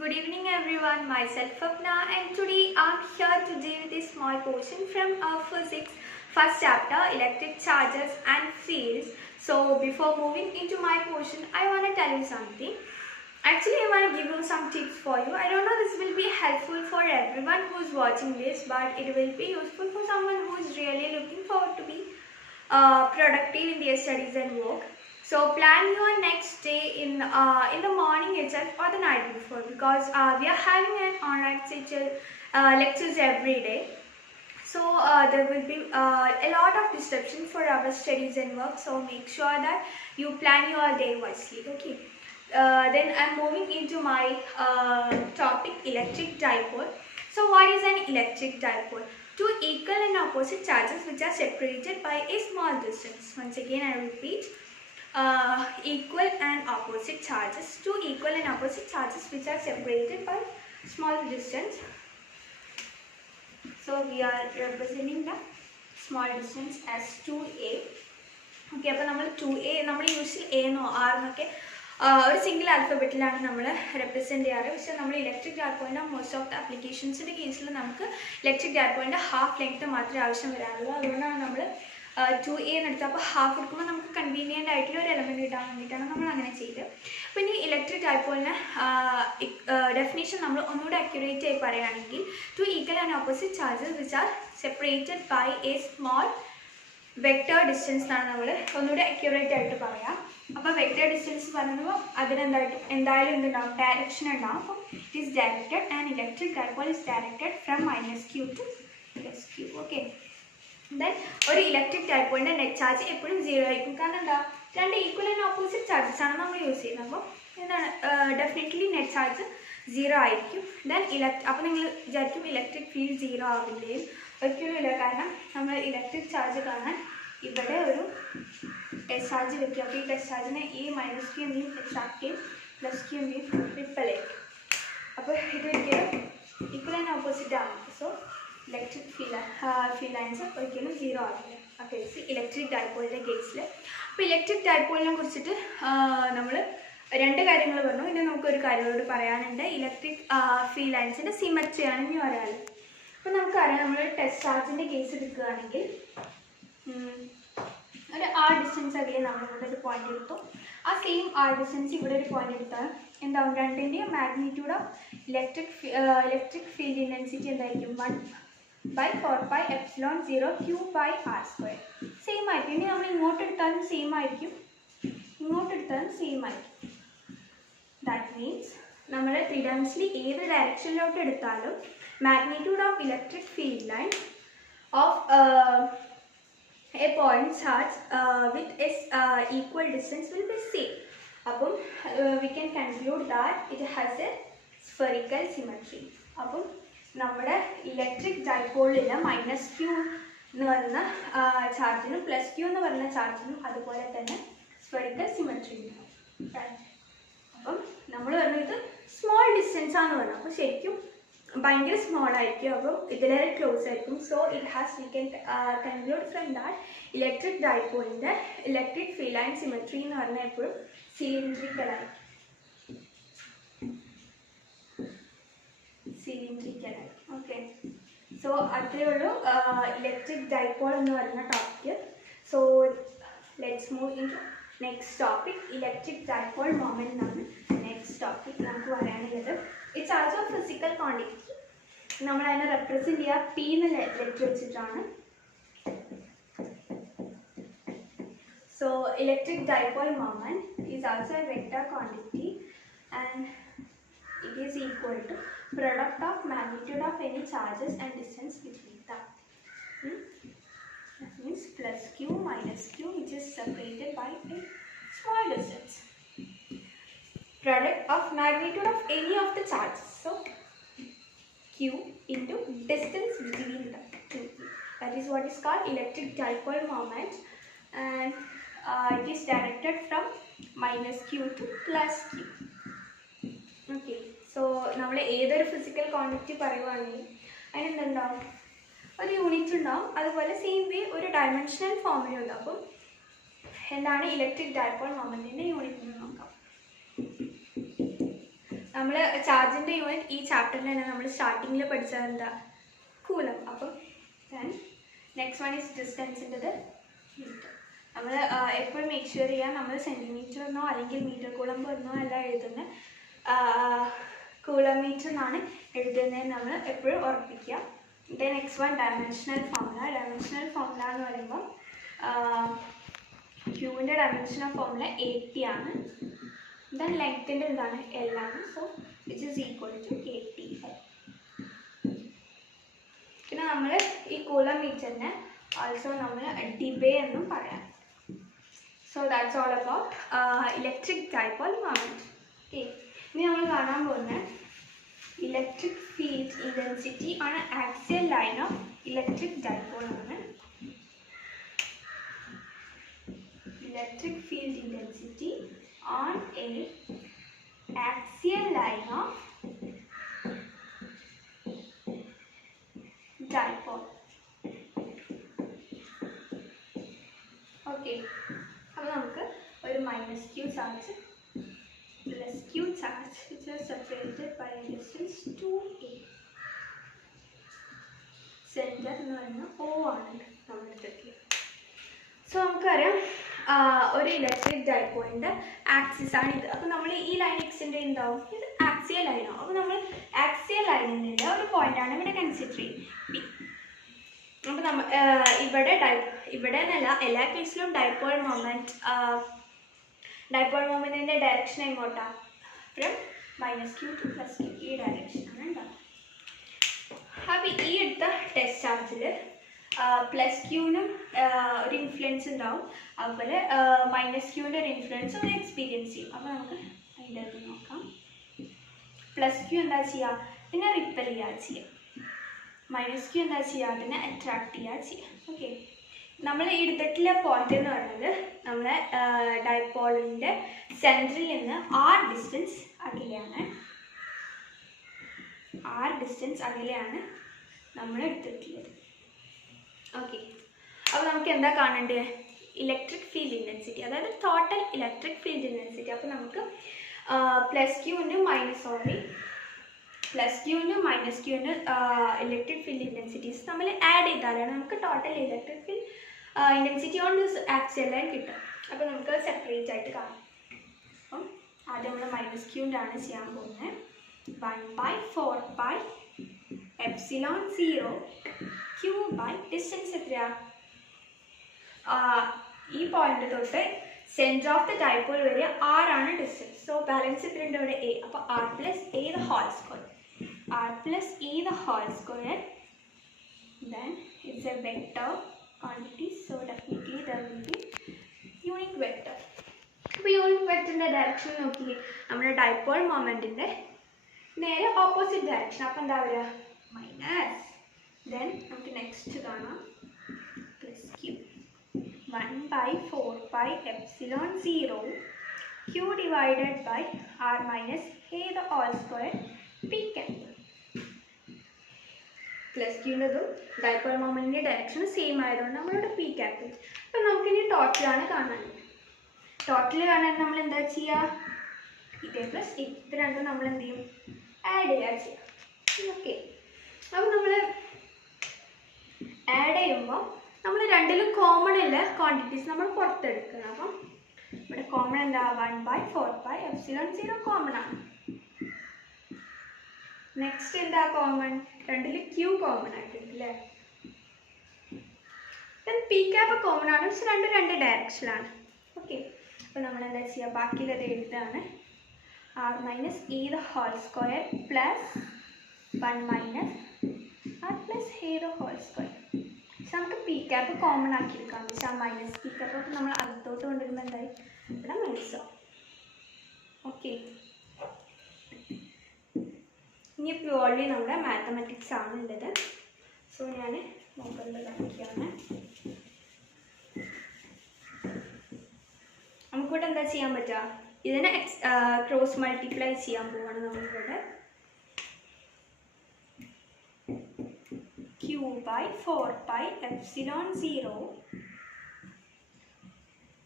Good evening everyone, myself Apna and today I'm here to deal with a small portion from our physics first chapter, electric charges and fields. So before moving into my portion, I want to tell you something. Actually, I want to give you some tips for you. I don't know this will be helpful for everyone who's watching this, but it will be useful for someone who is really looking forward to be productive in their studies and work. So plan your next day in the morning itself or the night before, because we are having an online lectures every day. So there will be a lot of disruption for our studies and work. So make sure that you plan your day wisely. Okay. Then I'm moving into my topic, electric dipole. So what is an electric dipole? Two equal and opposite charges which are separated by a small distance. Once again I repeat, equal and opposite charges. Two equal and opposite charges which are separated by small distance. So we are representing the small distance as 2a. Okay, അപ്പോൾ നമ്മൾ 2a നമ്മൾ usually A എന്നോ R എന്നൊക്കെ ഒരു single ആൽഫബറ്റിലാണ് നമ്മൾ represent ചെയ്യാറ്. പക്ഷേ നമ്മൾ ഇലക്ട്രിക് ഡൈപോളിൻ്റെ മോസ്റ്റ് ഓഫ് ദ ആപ്ലിക്കേഷൻസിൻ്റെ കേസിൽ നമുക്ക് ഇലക്ട്രിക് ഡൈപോളിൻ്റെ ഹാഫ് ലെങ്ത് മാത്രമേ ആവശ്യം വരാറുള്ളൂ. അതുകൊണ്ടാണ് നമ്മൾ 2a എന്നെടുത്ത്. അപ്പോൾ ഹാഫ് എടുക്കുമ്പോൾ നമുക്ക് കൺവീനിയൻ്റ് ആയിട്ടുള്ള ഒരു എലമെൻറ്റ് കിട്ടാൻ വേണ്ടിയിട്ടാണ് നമ്മൾ അങ്ങനെ ചെയ്തത്. അപ്പോൾ ഇനി ഇലക്ട്രിക് ഡൈപോളിന് ഡെഫിനേഷൻ നമ്മൾ ഒന്നുകൂടെ അക്യുറേറ്റ് ആയി പറയുകയാണെങ്കിൽ, two equal and opposite charges which are separated by a small vector distance എന്നാണ് നമ്മൾ ഒന്നുകൂടെ അക്യുറേറ്റ് ആയിട്ട് പറയാം. അപ്പോൾ വെക്റ്റർ ഡിസ്റ്റൻസ് പറയുമ്പോൾ എന്തായാലും എന്തുണ്ടാവും, ഡയറക്ഷൻ ഉണ്ടാവും. അപ്പോൾ it is directed and electric dipole is directed from -q to +q. Okay, then ഒരു ഇലക്ട്രിക് ഡൈപോളിൻ്റെ നെറ്റ് ചാർജ് എപ്പോഴും 0 ആയിരിക്കും. കാരണം എന്താ, രണ്ട് ഈക്വൽ ആൻഡ് ഓപ്പോസിറ്റ് ചാർജസ് ആണ് നമ്മൾ യൂസ് ചെയ്യുന്നത്. അപ്പോൾ എന്താണ്, ഡെഫിനറ്റ്ലി നെറ്റ് ചാർജ് 0 ആയിരിക്കും. ദെൻ അപ്പോൾ നിങ്ങൾ വിചാരിക്കും ഇലക്ട്രിക് ഫീൽഡ് 0 ആവില്ലേ? ഒരിക്കലും ഇല്ല. കാരണം നമ്മൾ ഇലക്ട്രിക് ചാർജ് കാണാൻ ഇവിടെ ഒരു ടെസ്റ്റ് ചാർജ് വെക്കുക. അപ്പോൾ ഈ ടെസ്റ്റ് ചാർജിനെ ഈ -q എന്ത് ചെയ്യും, അട്രാക്ട് ചെയ്യും, +q എന്ത് ചെയ്യും, റിപ്പൽ ചെയ്യും. അപ്പോൾ ഇത് ഒരിക്കലും ഈക്വൽ ആൻഡ് ഓപ്പോസിറ്റ് ആണ്. സോ ഇലക്ട്രിക് ഫീൽഡ് ലൈൻസ് ഒരിക്കലും 0 ആവില്ല ആ കേസ്, ഇലക്ട്രിക് ഡൈപോളിൻ്റെ കേസിൽ. അപ്പോൾ ഇലക്ട്രിക് ഡൈപോളിനെ കുറിച്ചിട്ട് നമ്മൾ രണ്ട് കാര്യങ്ങൾ പറഞ്ഞു. ഇനി നമുക്കൊരു കാര്യങ്ങളോട് പറയാനുണ്ട്. ഇലക്ട്രിക് ഫീൽഡ് ലൈൻസിൻ്റെ സിമെട്രിയാണ് ഇനി പറയാനുള്ളത്. അപ്പോൾ നമുക്കറിയാം, നമ്മൾ ടെസ്റ്റ് ചാർജിൻ്റെ കേസ് എടുക്കുകയാണെങ്കിൽ ഒരു ആർ ഡിസ്റ്റൻസ് അകലെ നമ്മളിവിടെ ഒരു പോയിന്റ് എടുത്തു. ആ സെയിം ആർ ഡിസ്റ്റൻസ് ഇവിടെ ഒരു പോയിന്റ് എടുത്താൽ എന്താവും, രണ്ടിൻ്റെയും magnitude of electric field intensity എന്തായിരിക്കും, 1/4πε0 q/r². സെയിം ആയിരിക്കും. ഇനി നമ്മൾ ഇങ്ങോട്ട് എടുത്താലും സെയിം ആയിരിക്കും, ഇങ്ങോട്ട് എടുത്താലും സെയിം ആയിരിക്കും. ദാറ്റ് മീൻസ് നമ്മൾ ത്രീ ഡയമെൻഷനിൽ ഏത് ഡയറക്ഷനിലോട്ട് എടുത്താലും magnitude of electric field line of a point charge with its equal distance will be same. അപ്പം we can conclude that it has a spherical symmetry. അപ്പം നമ്മുടെ ഇലക്ട്രിക് ഡൈപോളിൽ -q എന്ന് പറയുന്ന ചാർജിനും +q എന്ന് പറയുന്ന ചാർജിനും അതുപോലെ തന്നെ സ്ഫെറിക്കൽ സിമെട്രി ഉണ്ടാവും. അപ്പം നമ്മൾ പറഞ്ഞത് സ്മോൾ ഡിസ്റ്റൻസ് ആണെന്ന് പറഞ്ഞു. അപ്പോൾ ശരിക്കും ഭയങ്കര സ്മോൾ ആയിരിക്കും, അപ്പം ഇതിലേറെ ക്ലോസ് ആയിരിക്കും. So it has we can conclude from that electric ഡൈപോളിൻ്റെ ഇലക്ട്രിക് ഫീൽഡ് ലൈൻ സിമെട്രി എന്ന് പറഞ്ഞാൽ എപ്പോഴും സിലിണ്ട്രിക്കലായിരിക്കും. ഓക്കെ, സോ അത്രയേ ഉള്ളൂ ഇലക്ട്രിക് ഡൈപോൾ എന്ന് പറയുന്ന topic. So let's move in to next topic. Electric dipole moment എന്നാണ് നെക്സ്റ്റ് ടോപ്പിക് നമുക്ക് പറയാനുള്ളത്. It's also physical quantity. നമ്മൾ അതിനെ റെപ്രസെൻറ്റ് ചെയ്യുക പി എന്ന ലെറ്റർ വെച്ചിട്ടാണ്. So electric dipole moment is also a vector quantity and it is equal to product of magnitude of any charges and distance between them. That means +q -q which is separated by a small distance. Product of magnitude of any of the charges. So q into distance between the two. That is what is called electric dipole moment, and it is directed from -q to +q. Okay. So നമ്മൾ ഏതൊരു physical quantity പറയുവാണെങ്കിൽ അതിനെന്തുണ്ടാവും, ഒരു unit ഉണ്ടാവും. അതുപോലെ same way ഒരു dimensional ഫോമിലും ഉണ്ടാവും. അപ്പം എന്താണ് ഇലക്ട്രിക് ഡൈപോൾ മൊമെൻറ്റിൻ്റെ യൂണിറ്റ് എന്ന് നോക്കാം. നമ്മൾ ചാർജിൻ്റെ യൂണിറ്റ് ഈ ചാപ്റ്ററിൽ തന്നെ നമ്മൾ സ്റ്റാർട്ടിങ്ങിൽ പഠിച്ചത് എന്താ? കൂലം. അപ്പം നെക്സ്റ്റ് വൺ ഈസ് ഡിസ്റ്റൻസിൻ്റെത് മീറ്റർ. നമ്മൾ എപ്പോഴും മേക്ക് ഷുവർ ചെയ്യാൻ നമ്മൾ സെൻറ്റിമീറ്റർ എന്നോ അല്ലെങ്കിൽ മീറ്റർ കൂളംബ് എന്നോ അല്ല എഴുതുന്നത്, കൂളം മീറ്റർ എന്നാണ് എഴുതുന്നതെന്ന് നമ്മൾ എപ്പോഴും ഉറപ്പിക്കുക. Then next one dimensional formula. Dimensional formula എന്ന് പറയുമ്പോൾ ക്യൂവിൻ്റെ ഡയമെൻഷണൽ ഫോർമുല 80 ആണ്. ദെൻ ലെങ്ത്തിൻ്റെ എന്താണ്? L ആണ്. So which is equal to 80L. പിന്നെ നമ്മൾ ഈ കൂളം മീറ്ററിനെ ഓൾസോ നമ്മൾ ഡിബേ എന്നും പറയാം. So that's all about electric dipole moment. Okay, ഇനി നമ്മൾ കാണാൻ പോകുന്ന electric field intensity on axial line of electric dipole ആണ്. Electric field intensity on a axial line of dipole. Okay, അപ്പോൾ നമുക്ക് ഒരു -q charge plus q charge which is separated by a distance 2a. Centre എന്ന് പറയുന്നത് O ആണ് നമ്മുടെ അടുത്തേക്ക്. So നമുക്കറിയാം ഒരു ഇലക്ട്രിക് ഡൈപോളിൻ്റെ ആക്സിസ് ആണ് ഇത്. അപ്പോൾ നമ്മൾ ഈ ലൈൻ എക്സ്റ്റെൻഡ് ഉണ്ടാവും, ഇത് ആക്സിയൽ ലൈനാവും. അപ്പോൾ നമ്മൾ ആക്സിയൽ ലൈനിൻ്റെ ഒരു പോയിൻ്റാണ് ഇവിടെ കൺസിഡർ ചെയ്യും പി. അപ്പോൾ നമ്മൾ ഇവിടെ എന്നല്ല എല്ലാ കേസിലും ഡൈപോൾ മൊമെൻറ്റിൻ്റെ ഡയറക്ഷൻ എങ്ങോട്ടാണ്? ഫ്രം -q to +q, ഈ ഡയറക്ഷനാണ് ഉണ്ടാവുക. അപ്പോൾ ഈ എടുത്ത ടെസ്റ്റ് ചാർജിൽ പ്ലസ് ക്യൂവിനും ഒരു ഇൻഫ്ലുവൻസ് ഉണ്ടാവും, അതുപോലെ -q-ൻ്റെ ഒരു ഇൻഫ്ലുവൻസ് ഒരു എക്സ്പീരിയൻസ് ചെയ്യും. അപ്പോൾ നമുക്ക് അതിൻ്റെ അത് നോക്കാം. പ്ലസ് ക്യൂ എന്താ ചെയ്യുക? ഇതിനെ റിപ്പൽ ചെയ്യുക. -q എന്താ ചെയ്യുക? അതിനെ അട്രാക്ട് ചെയ്യുക. ഓക്കെ, നമ്മൾ ഈ എടുത്തിട്ടുള്ള പോയിന്റ് എന്ന് പറയുന്നത് നമ്മുടെ ഡൈപോളിൻ്റെ സെൻറ്ററിൽ നിന്ന് r ഡിസ്റ്റൻസ് അകലെയാണ് നമ്മൾ എടുത്തിട്ടുള്ളത്. ഓക്കെ, അപ്പോൾ നമുക്ക് എന്താ കാണേണ്ടത്? ഇലക്ട്രിക് ഫീൽഡ് ഇൻറ്റൻസിറ്റി, അതായത് ടോട്ടൽ ഇലക്ട്രിക് ഫീൽഡ് ഇൻറ്റൻസിറ്റി. അപ്പോൾ നമുക്ക് പ്ലസ് ക്യൂവിനും ഇലക്ട്രിക് ഫീൽഡ് ഇൻറ്റൻസിറ്റീസ് നമ്മൾ ആഡ് ചെയ്താലാണ് നമുക്ക് total electric field intensity on this axial line കിട്ടും. അപ്പോൾ നമുക്ക് സെപ്പറേറ്റ് ആയിട്ട് കാണാം. അപ്പം ആദ്യം നമ്മൾ -q-ൻ്റെ ആണ് ചെയ്യാൻ പോകുന്നത്. 1/4πε0 q ബൈ ഡിസ്റ്റൻസ് എത്രയാണ്? ഈ പോയിന്റ് തൊട്ട് സെൻറ്റർ ഓഫ് ദ ഡൈപോൾ വരെ r ആണ് ഡിസ്റ്റൻസ്. സോ ബാലൻസ് എത്ര ഉണ്ട് ഇവിടെ? a. അപ്പോൾ r + a the whole square. Then it's a vector quantity, so definitely there will be unit vector. അപ്പോൾ യൂണിറ്റ് വെക്ടറിൻ്റെ ഡയറക്ഷൻ നോക്കിയേ, നമ്മുടെ ഡൈപോൾ മൊമെൻറ്റിൻ്റെ നേരെ ഓപ്പോസിറ്റ് ഡയറക്ഷൻ. അപ്പോൾ എന്താ വരിക? മൈനസ്. ദെൻ നമുക്ക് നെക്സ്റ്റ് കാണാം plus Q. 1/4πε0 q divided by r minus a the whole square p cap. Plus ക്യൂൻ്റെതും ഡൈപോൾ മൊമെൻറ്റിൻ്റെ ഡയറക്ഷൻ സെയിം ആയതുകൊണ്ട് നമ്മളിവിടെ പി ക്യാപ്പ്. അപ്പം നമുക്കിനി ടോട്ടലാണ് കാണാനുള്ളത്. ടോട്ടൽ കാണാൻ നമ്മൾ എന്താ ചെയ്യുക? ഇതേ പ്ലസ് ഇത് രണ്ടും നമ്മൾ എന്ത് ചെയ്യും? ആഡ് ചെയ്യുക. ഓക്കെ, അപ്പം നമ്മൾ ആഡ് ചെയ്യുമ്പോൾ നമ്മൾ രണ്ടിലും കോമൺ ഉള്ള ക്വാണ്ടിറ്റീസ് നമ്മൾ പുറത്തെടുക്കണം. അപ്പം ഇവിടെ കോമൺ എന്താ? 1/4πε0 കോമൺ ആണ്. നെക്സ്റ്റ് എന്താ കോമൺ? രണ്ടിൽ ക്യൂ കോമൺ ആയിട്ടുണ്ട് അല്ലേ? ദെൻ പി ക്യാപ്പ് കോമൺ ആണ്, പക്ഷെ രണ്ട് ഡയറക്ഷനിലാണ്. ഓക്കെ, അപ്പോൾ നമ്മൾ എന്താ ചെയ്യുക? ബാക്കിയുള്ളത് എഴുതാണ്. r minus a the whole square plus 1 minus r plus a the whole square. പക്ഷെ നമുക്ക് പി ക്യാപ്പ് കോമൺ ആക്കിയെടുക്കാം. പക്ഷെ ആ മൈനസ് പി ക്യാപ്പ് ഒക്കെ നമ്മൾ അകത്തോട്ട് കൊണ്ടുവരുമ്പോൾ എന്തായി? ഇവിടെ മൈനസോ. ഓക്കെ, ഇനി പ്യുവർലി നമ്മുടെ മാത്തമാറ്റിക്സ് ആണ് ഉള്ളത്. സോ ഞാൻ മുകളിൽ കാണിക്കുകയാണ്. നമുക്കിവിടെ എന്താ ചെയ്യാൻ പറ്റുക? ഇതിനെ ക്രോസ് മൾട്ടിപ്ലൈ ചെയ്യാൻ പോവാണ് നമ്മളിവിടെ. q/4πε0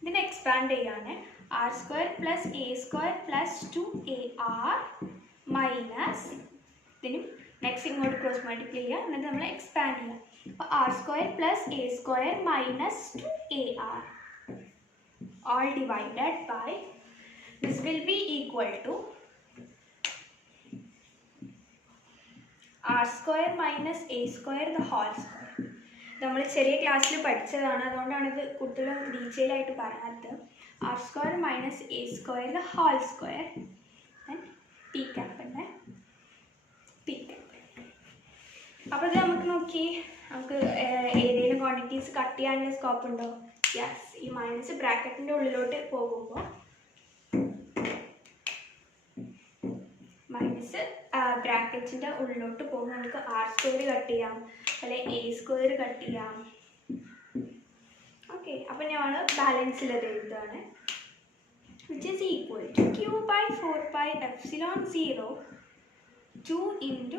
ഇതിനെ എക്സ്പാൻഡ് ചെയ്യാണ്. r² + a² + 2ar മൈനസ് ഇതിനും നെക്സ്റ്റ് ഇങ്ങോട്ട് ക്രോസ് മൾട്ടിപ്ലൈ ചെയ്യുക, എന്നിട്ട് നമ്മൾ എക്സ്പാൻഡ് ചെയ്യുക. അപ്പോൾ r square plus a square minus 2ar all divided by, this will be equal to r square minus a square the whole square. നമ്മൾ ചെറിയ ക്ലാസ്സിൽ പഠിച്ചതാണ്, അതുകൊണ്ടാണ് ഇത് കൂടുതലും ഡീറ്റെയിൽ ആയിട്ട് പറയാത്തത്. R square minus a square the whole square and p ക്യാപ്പിൻ്റെ പി ക്യാപ്പ്. അപ്പോൾ ഇത് നമുക്ക് നോക്കി, നമുക്ക് ഏതെങ്കിലും ക്വാണ്ടിറ്റീസ് കട്ട് ചെയ്യാനുള്ള സ്കോപ്പ് ഉണ്ടോ? യെസ്. ഈ മൈനസ് ബ്രാക്കറ്റിൻ്റെ ഉള്ളിലോട്ട് പോകുമ്പോൾ മൈനസ് ബ്രാക്കറ്റിൻ്റെ ഉള്ളിലോട്ട് പോകുമ്പോൾ നമുക്ക് ആർ സ്ക്വയർ കട്ട് ചെയ്യാം, അല്ലെങ്കിൽ എ സ്ക്വയർ കട്ട് ചെയ്യാം. ഓക്കെ, അപ്പം ഞാൻ ബാലൻസിലത് എഴുതുകയാണ്. Which is equal to q by 4 epsilon 0 2 into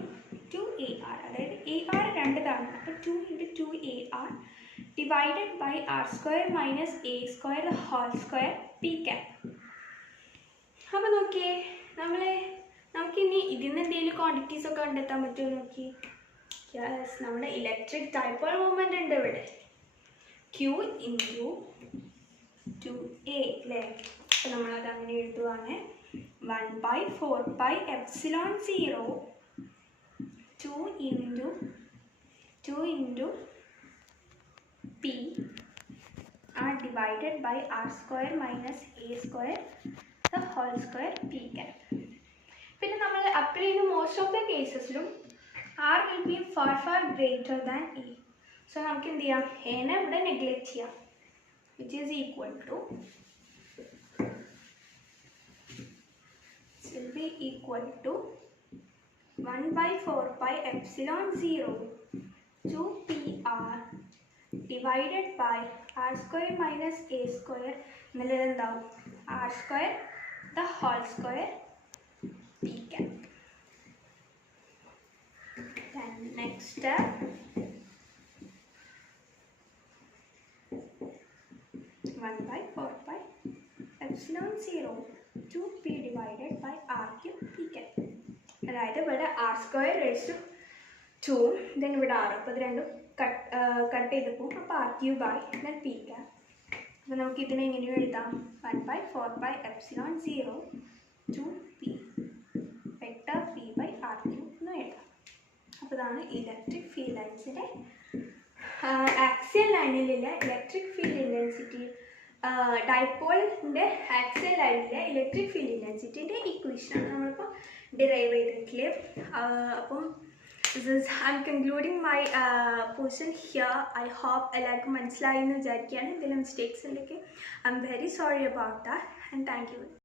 2ar, അതായത് ar 2 തവണ, അപ്പോൾ 2 into 2ar divided by r square minus a square whole square p cap. അപ്പോൾ നോക്കിയേ, നമുക്കിനി ഇതിൽ നിന്ന് എന്തെങ്കിലും ക്വാണ്ടിറ്റീസ് ഒക്കെ കണ്ടെത്താൻ പറ്റുമോ നോക്കി. യെസ്, നമ്മുടെ ഇലക്ട്രിക് ഡൈപോൾ മൊമെൻ്റ് ഉണ്ട് ഇവിടെ, ക്യൂ ഇൻറ്റു 2a അല്ലേ. അപ്പോൾ നമ്മളത് അങ്ങനെ എഴുതുവാണ്. 1/4 epsilon 0 2 into p are divided by r square minus a square the whole square p cap. പിന്നെ നമ്മൾ അപ്ലൈ ചെയ്യുന്ന മോസ്റ്റ് ഓഫ് ദ കേസസിലും r will be far greater than a. So നമുക്ക് എന്ത് ചെയ്യാം, എനെ ഇവിടെ നെഗ്ലക്റ്റ് ചെയ്യാം, which is equal to, it will be equal to 1/4 epsilon 0 2pr divided by r square minus a square എന്നുള്ളത് എന്താവും, r square the whole square p cap. Then next step, 1/4 epsilon 0 2p divided by r cube p cap. അതായത് ഇവിടെ r square raise to 2, then ഇവിടെ r, അപ്പോൾ ഇത് രണ്ടും cut ചെയ്ത് പോകും. അപ്പോൾ ആർ ക്യൂബ് ആയി, ദെൻ പി ക്യാപ്. അപ്പോൾ നമുക്ക് ഇതിനെ എങ്ങനെയും എഴുതാം, 1/4 epsilon 0 2p vector p by r cube എന്ന് എഴുതാം. അപ്പോൾ ഇതാണ് ഇലക്ട്രിക് ഫീൽഡ് ലൈൻസിൻ്റെ ആക്സിയൽ ലൈനിലുള്ള ഇലക്ട്രിക് ഫീൽഡ് ഇൻറ്റൻസിറ്റി, ഡൈപോളിൻ്റെ ആക്സിയൽ ലൈനിലെ ഇലക്ട്രിക് ഫീൽഡ് ഇൻറ്റൻസിറ്റിൻ്റെ ഇക്വേഷനാണ് നമ്മളിപ്പോൾ ഡിറൈവ് ചെയ്തിട്ടില്ലേ. അപ്പം I'm concluding my portion here. I hope എല്ലാവർക്കും മനസ്സിലായി എന്ന് വിചാരിക്കുകയാണ്. എന്തെങ്കിലും മിസ്റ്റേക്സ് ഉണ്ടെങ്കിൽ I'm very sorry about that, and thank you.